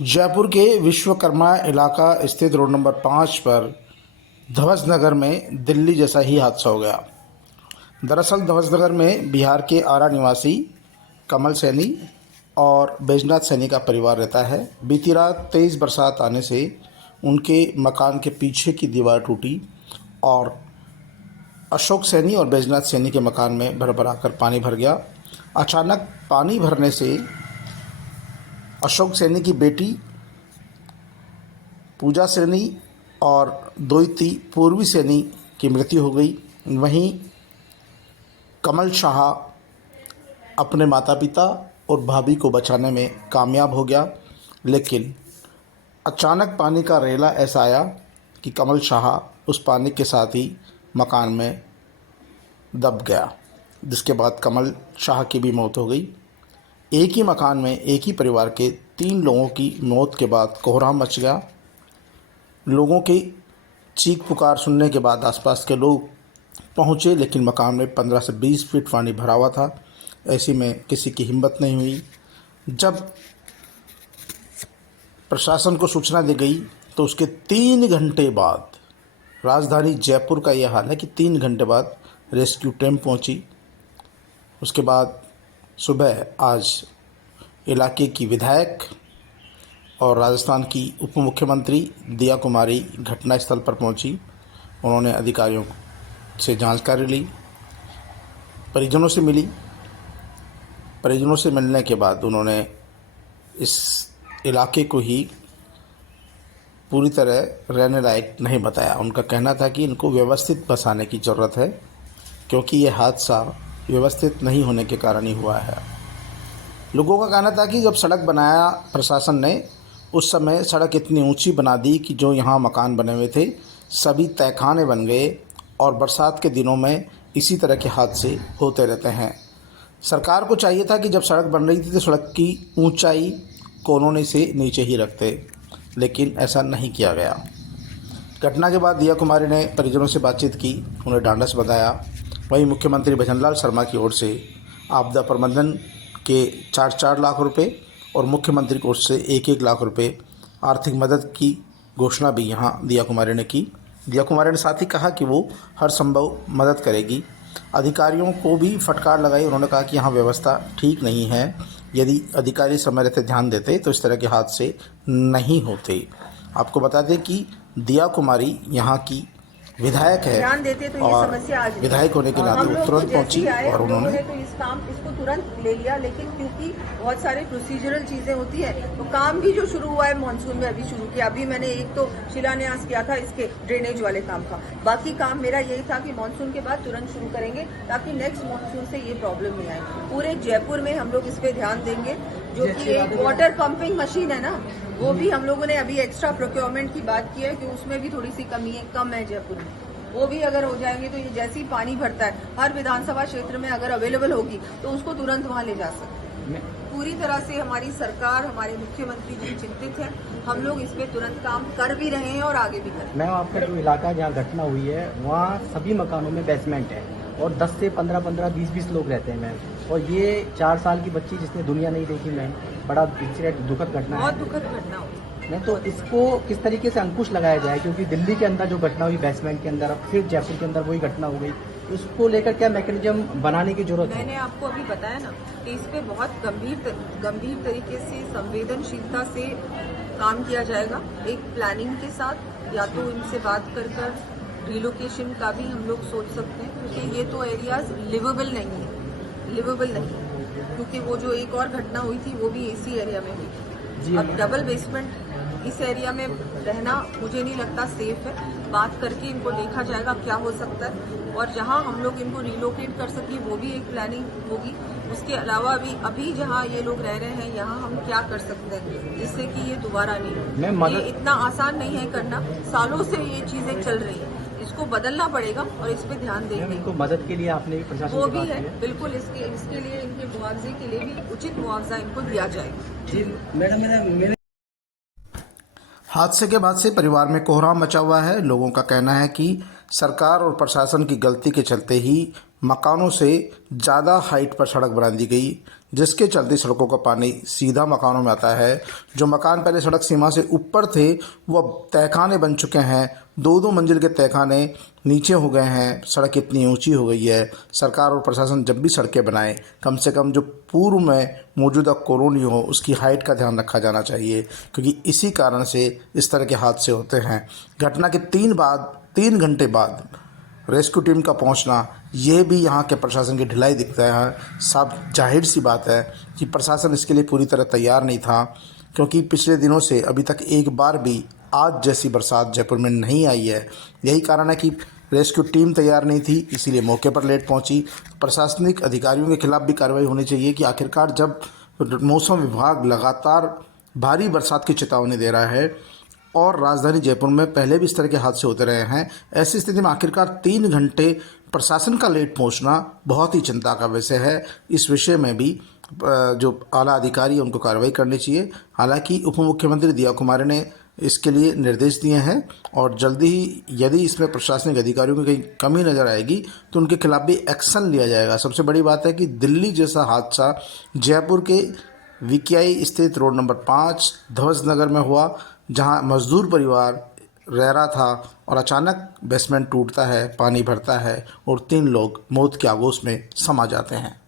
जयपुर के विश्वकर्मा इलाका स्थित रोड नंबर 5 पर ध्वज नगर में दिल्ली जैसा ही हादसा हो गया। दरअसल ध्वज नगर में बिहार के आरा निवासी कमल सैनी और बैजनाथ सैनी का परिवार रहता है। बीती रात तेज़ बरसात आने से उनके मकान के पीछे की दीवार टूटी और अशोक सैनी और बैजनाथ सैनी के मकान में भर कर पानी भर गया। अचानक पानी भरने से अशोक सैनी की बेटी पूजा सैनी और दोहिती पूर्वी सैनी की मृत्यु हो गई। वहीं कमल शाह अपने माता पिता और भाभी को बचाने में कामयाब हो गया, लेकिन अचानक पानी का रेला ऐसा आया कि कमल शाह उस पानी के साथ ही मकान में दब गया, जिसके बाद कमल शाह की भी मौत हो गई। एक ही मकान में एक ही परिवार के 3 लोगों की मौत के बाद कोहराम मच गया। लोगों की चीख पुकार सुनने के बाद आसपास के लोग पहुंचे, लेकिन मकान में 15 से 20 फीट पानी भरा हुआ था। ऐसे में किसी की हिम्मत नहीं हुई। जब प्रशासन को सूचना दी गई तो उसके 3 घंटे बाद, राजधानी जयपुर का यह हाल है कि 3 घंटे बाद रेस्क्यू टीम पहुंची। उसके बाद सुबह आज इलाके की विधायक और राजस्थान की उप मुख्यमंत्री दिया कुमारी घटनास्थल पर पहुंची। उन्होंने अधिकारियों से जानकारी ली, परिजनों से मिली। परिजनों से मिलने के बाद उन्होंने इस इलाके को ही पूरी तरह रहने लायक नहीं बताया। उनका कहना था कि इनको व्यवस्थित बसाने की ज़रूरत है, क्योंकि ये हादसा व्यवस्थित नहीं होने के कारण ही हुआ है। लोगों का कहना था कि जब सड़क बनाया प्रशासन ने, उस समय सड़क इतनी ऊंची बना दी कि जो यहाँ मकान बने हुए थे सभी तहखाने बन गए, और बरसात के दिनों में इसी तरह के हादसे होते रहते हैं। सरकार को चाहिए था कि जब सड़क बन रही थी तो सड़क की ऊंचाई कॉलोनी से नीचे ही रखते, लेकिन ऐसा नहीं किया गया। घटना के बाद दिया कुमारी ने परिजनों से बातचीत की, उन्हें ढांढस बंधाया। वहीं मुख्यमंत्री भजनलाल शर्मा की ओर से आपदा प्रबंधन के 4-4 लाख रुपए और मुख्यमंत्री की ओर से 1-1 लाख रुपए आर्थिक मदद की घोषणा भी यहां दिया कुमारी ने की। दिया कुमारी ने साथ ही कहा कि वो हर संभव मदद करेगी। अधिकारियों को भी फटकार लगाई। उन्होंने कहा कि यहाँ व्यवस्था ठीक नहीं है, यदि अधिकारी समय रहते ध्यान देते तो इस तरह के हादसे नहीं होते। आपको बता दें कि दिया कुमारी यहाँ की विधायक है, ध्यान देते तो ये समस्या आज विधायक होने के नाते वो तुरंत पहुंची और उन्होंने तो इसको तुरंत ले लिया। लेकिन क्योंकि बहुत सारे प्रोसीजरल चीजें होती है, तो काम भी जो शुरू हुआ है मानसून में अभी शुरू किया। अभी मैंने एक तो शिलान्यास किया था इसके ड्रेनेज वाले काम का। बाकी काम मेरा यही था कि मानसून के बाद तुरंत शुरू करेंगे, ताकि नेक्स्ट मानसून से ये प्रॉब्लम नहीं आए। पूरे जयपुर में हम लोग इस पे ध्यान देंगे। जो कि एक वाटर पंपिंग मशीन है ना, वो भी हम लोगों ने अभी एक्स्ट्रा प्रोक्योरमेंट की बात की है कि उसमें भी थोड़ी सी कम है जयपुर में। वो भी अगर हो जाएंगे तो ये जैसे ही पानी भरता है हर विधानसभा क्षेत्र में अगर अवेलेबल होगी तो उसको तुरंत वहां ले जा सकते हैं। पूरी तरह से हमारी सरकार, हमारे मुख्यमंत्री जी चिंतित हैं। हम लोग इस पे तुरंत काम कर भी रहे हैं और आगे भी करेंगे। मैम, आपका जो इलाका जहाँ घटना हुई है वहाँ सभी मकानों में बेसमेंट है और 10 से 15, 20 लोग रहते हैं मैम। और ये 4 साल की बच्ची जिसने दुनिया नहीं देखी मैम, बड़ा दुखद घटना है। बहुत दुखद घटना हुई। नहीं तो इसको किस तरीके से अंकुश लगाया जाए, क्योंकि दिल्ली के अंदर जो घटना हुई बेसमेंट के अंदर, अब फिर जयपुर के अंदर वही घटना हो गई। उसको लेकर क्या मैकेनिज्म बनाने की जरूरत है? मैंने आपको अभी बताया ना कि इस पे बहुत गंभीर तरीके से संवेदनशीलता से काम किया जाएगा, एक प्लानिंग के साथ। या तो इनसे बात कर रिलोकेशन का भी हम लोग सोच सकते हैं, क्योंकि ये तो एरियाज लिवेबल नहीं है, क्योंकि वो जो एक और घटना हुई थी वो भी इसी एरिया में हुई थी। अब डबल बेसमेंट इस एरिया में रहना मुझे नहीं लगता सेफ है। बात करके इनको देखा जाएगा क्या हो सकता है, और जहां हम लोग इनको रिलोकेट कर सकें वो भी एक प्लानिंग होगी। उसके अलावा भी अभी जहां ये लोग रह रहे हैं यहाँ हम क्या कर सकते हैं जिससे कि ये दोबारा नहीं हो। ये इतना आसान नहीं है करना, सालों से ये चीजें चल रही है, इसको बदलना पड़ेगा और इस पे ध्यान देंगे। इनको मदद के लिए आपने प्रशासन वो भी है, बिल्कुल इसके लिए इनके मुआवजे के लिए भी उचित मुआवजा इनको दिया जाएगा। जी मैडम, हादसे के बाद से परिवार में कोहराम मचा हुआ है। लोगों का कहना है कि सरकार और प्रशासन की गलती के चलते ही मकानों से ज़्यादा हाइट पर सड़क बना दी गई, जिसके चलते सड़कों का पानी सीधा मकानों में आता है। जो मकान पहले सड़क सीमा से ऊपर थे वो अब तहखाने बन चुके हैं। 2-2 मंजिल के तहखाने नीचे हो गए हैं। सड़क इतनी ऊंची हो गई है। सरकार और प्रशासन जब भी सड़कें बनाए, कम से कम जो पूर्व में मौजूदा कॉलोनी हो उसकी हाइट का ध्यान रखा जाना चाहिए, क्योंकि इसी कारण से इस तरह के हादसे होते हैं। घटना के 3 घंटे बाद रेस्क्यू टीम का पहुंचना, ये भी यहाँ के प्रशासन की ढिलाई दिखता है। साफ जाहिर सी बात है कि प्रशासन इसके लिए पूरी तरह तैयार नहीं था, क्योंकि पिछले दिनों से अभी तक एक बार भी आज जैसी बरसात जयपुर में नहीं आई है। यही कारण है कि रेस्क्यू टीम तैयार नहीं थी, इसीलिए मौके पर लेट पहुंची। प्रशासनिक अधिकारियों के खिलाफ भी कार्रवाई होनी चाहिए कि आखिरकार जब मौसम विभाग लगातार भारी बरसात की चेतावनी दे रहा है और राजधानी जयपुर में पहले भी इस तरह के हादसे होते रहे हैं, ऐसी स्थिति में आखिरकार 3 घंटे प्रशासन का लेट पहुंचना बहुत ही चिंता का विषय है। इस विषय में भी जो आला अधिकारी है उनको कार्रवाई करनी चाहिए। हालांकि उप मुख्यमंत्री दिया कुमारी ने इसके लिए निर्देश दिए हैं और जल्दी ही यदि इसमें प्रशासनिक अधिकारियों की कहीं कमी नज़र आएगी तो उनके खिलाफ भी एक्शन लिया जाएगा। सबसे बड़ी बात है कि दिल्ली जैसा हादसा जयपुर के वीकेआई स्थित रोड नंबर 5 ध्वज नगर में हुआ, जहां मजदूर परिवार रह रहा था और अचानक बेसमेंट टूटता है, पानी भरता है और 3 लोग मौत के आगोश में समा जाते हैं।